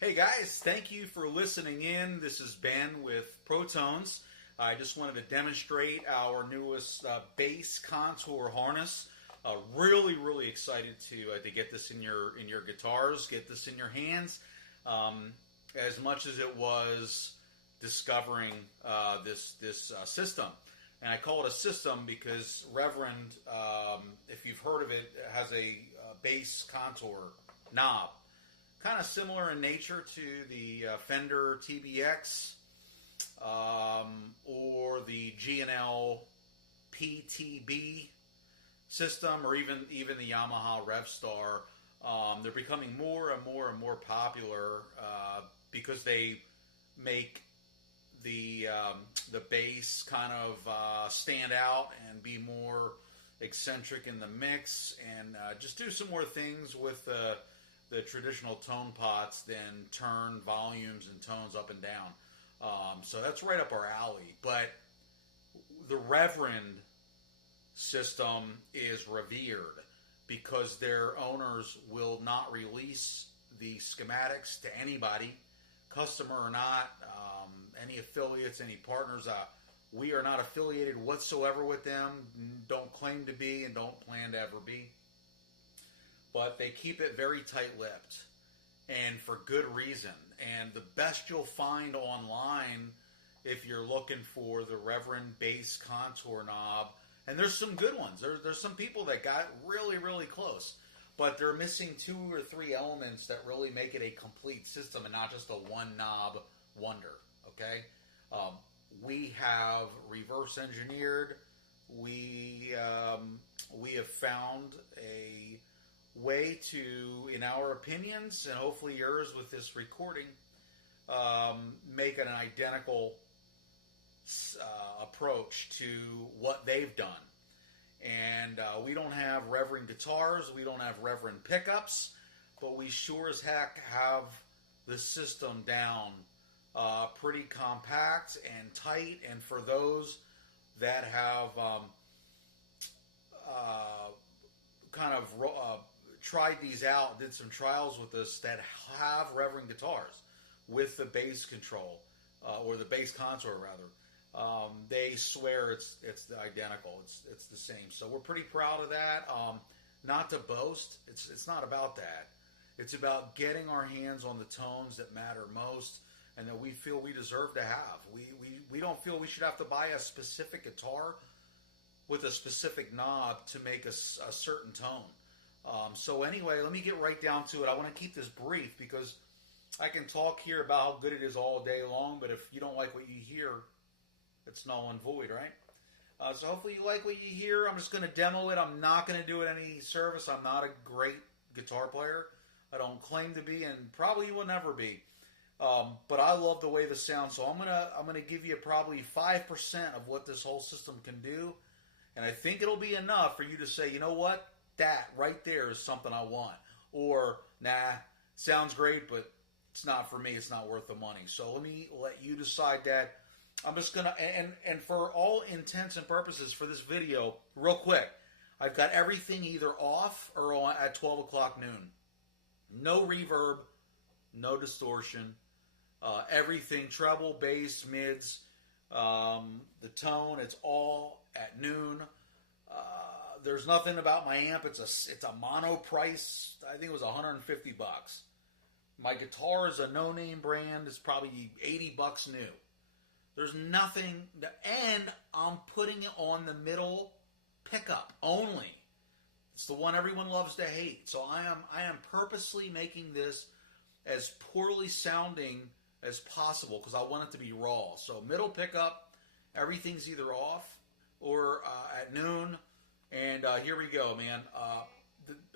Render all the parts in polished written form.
Hey guys, thank you for listening in. This is Ben with Protones. I just wanted to demonstrate our newest bass contour harness. Really excited to get this in your guitars, get this in your hands. As much as it was discovering this system, and I call it a system because Reverend, if you've heard of it, has a bass contour knob. Kind of similar in nature to the Fender TBX or the G&L PTB system, or even the Yamaha Revstar. They're becoming more and more popular because they make the bass kind of stand out and be more eccentric in the mix, and just do some more things with the traditional tone pots than turn volumes and tones up and down. So that's right up our alley. But the Reverend system is revered because their owners will not release the schematics to anybody, customer or not, any affiliates, any partners. We are not affiliated whatsoever with them, don't claim to be, and don't plan to ever be. But they keep it very tight-lipped, and for good reason. And the best you'll find online, if you're looking for the Reverend bass contour knob, and there's some good ones. There's some people that got really close, but they're missing 2 or 3 elements that really make it a complete system and not just a one knob wonder. Okay, we have reverse engineered. We have found a way to, in our opinions, and hopefully yours with this recording, make an identical approach to what they've done. And we don't have Reverend guitars, we don't have Reverend pickups, but we sure as heck have the system down pretty compact and tight. And for those that have tried these out, did some trials with us, that have Reverend guitars with the bass control, or the bass contour rather, they swear it's identical. It's the same. So we're pretty proud of that. Not to boast. It's not about that. It's about getting our hands on the tones that matter most and that we feel we deserve to have. We don't feel we should have to buy a specific guitar with a specific knob to make a certain tone. So anyway, let me get right down to it. I want to keep this brief because I can talk here about how good it is all day long, but if you don't like what you hear, it's null and void, right? So hopefully you like what you hear. I'm just going to demo it. I'm not going to do it any service. I'm not a great guitar player. I don't claim to be, and probably will never be. But I love the way this sounds, so I'm gonna give you probably 5% of what this whole system can do, and I think it'll be enough for you to say, you know what, that right there is something I want, or nah, sounds great, but it's not for me. It's not worth the money. So let me let you decide that. I'm just gonna and for all intents and purposes for this video, real quick, I've got everything either off or on at 12 o'clock noon. No reverb, no distortion. Everything treble, bass, mids, the tone, it's all at noon. There's nothing about my amp. It's a mono price. I think it was $150. My guitar is a no-name brand. It's probably $80 new. There's nothing, and I'm putting it on the middle pickup only. It's the one everyone loves to hate. So I am purposely making this as poorly sounding as possible because I want it to be raw. So middle pickup, everything's either off or at noon. And here we go, man.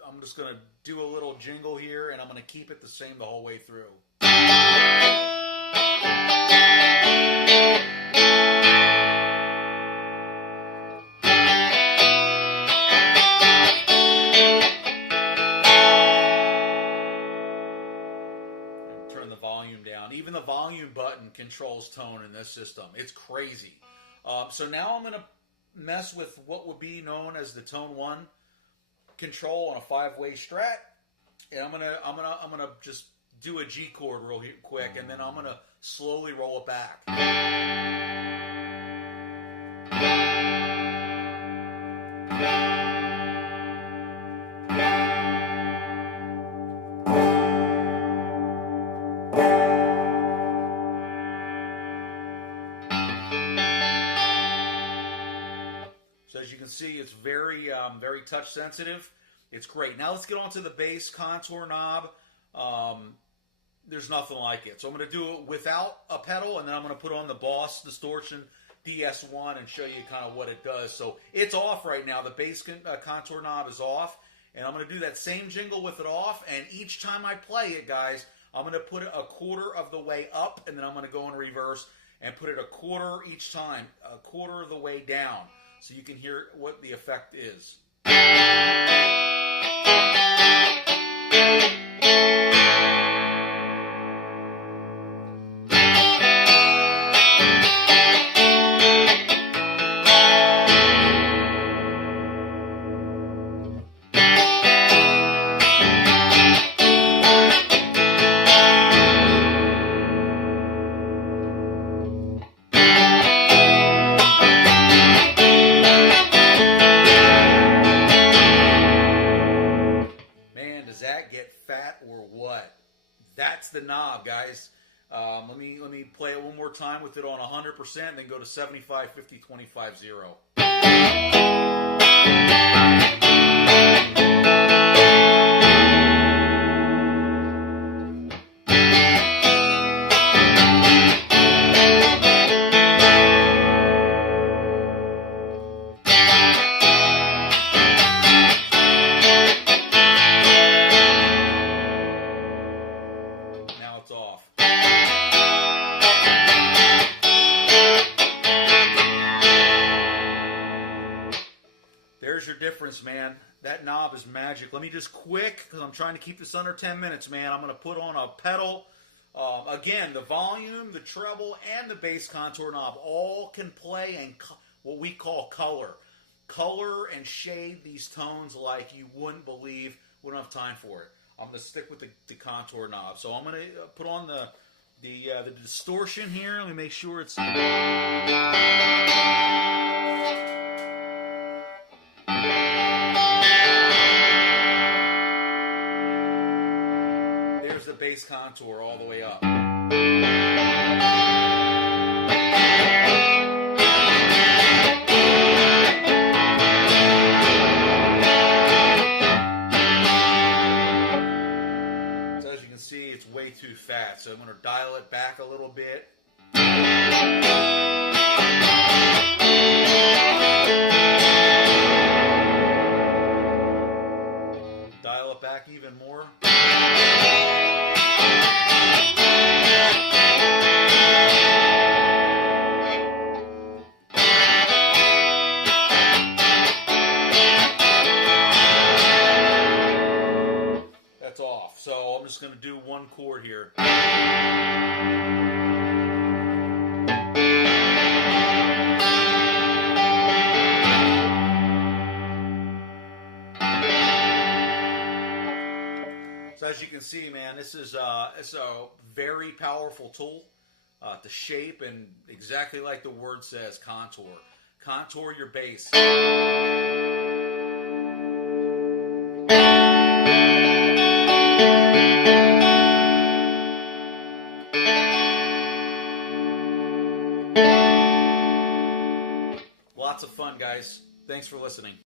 I'm just going to do a little jingle here, and I'm going to keep it the same the whole way through. Turn the volume down. Even the volume button controls tone in this system. It's crazy. So now I'm going to mess with what would be known as the Tone 1 control on a 5-way Strat, and I'm gonna just do a G chord real quick, and then I'm going to slowly roll it back. So as you can see, it's very, very touch sensitive. It's great. Now let's get on to the bass contour knob. There's nothing like it. So I'm going to do it without a pedal, and then I'm going to put on the Boss Distortion DS1 and show you kind of what it does. So it's off right now. The bass contour knob is off, and I'm going to do that same jingle with it off, and each time I play it, guys, I'm going to put it a quarter of the way up, and then I'm going to go in reverse and put it a quarter each time, a quarter of the way down, so you can hear what the effect is. That's the knob, guys. Let me play it one more time with it on 100%, then go to 75, 50, 25, 0. Off. There's your difference, man. That knob is magic. Let me just quick, because I'm trying to keep this under 10 minutes, man. I'm going to put on a pedal. Again, the volume, the treble, and the bass contour knob all can play in what we call color. Color and shade these tones like you wouldn't believe. We don't have time for it. I'm going to stick with the contour knob. So I'm going to put on the distortion here. Let me make sure it's... There's the bass contour all the way up. See, it's way too fat, so I'm going to dial it back a little bit. Dial it back even more. That's off. So I'm just going to do one chord here. So as you can see, man, this is it's a very powerful tool to shape, and exactly like the word says, contour. Contour your bass. Lots of fun, guys. Thanks for listening.